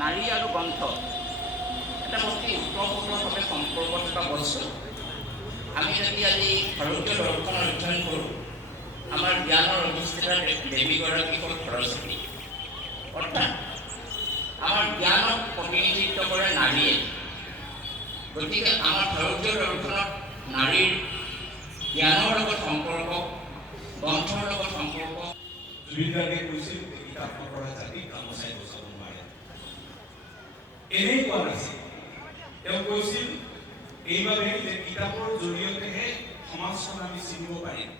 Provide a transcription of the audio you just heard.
নাৰী আৰু গ্ৰন্থ এটা অতি ওতঃপ্ৰোতভাৱে সম্পৰ্ক থকা বস্তু। আমি যদি আজি ভাৰতীয় দৰ্শন অধ্যয়ন কৰোঁ, আমাৰ জ্ঞানৰ অধিষ্ঠাতা দেৱীগৰাকী হ'ল সৰস্বতী। অৰ্থাৎ আমাৰ জ্ঞানক প্ৰতিনিধিত্ব কৰে নাৰীয়ে। গতিকে আমাৰ ভাৰতীয় দৰ্শনত নাৰীৰ জ্ঞানৰ লগত সম্পৰ্ক, গ্ৰন্থৰ লগত সম্পৰ্ক। জুবিনদাসে কৈছিল কিতাপ নপঢ়া জাতিক গামোচাই বচাব নোৱাৰে। এনেই কোৱা নাছিল, তেওঁ কৈছিল এইবাবে যে কিতাপৰ জৰিয়তেহে সমাজখন আমি চিনিব পাৰিম।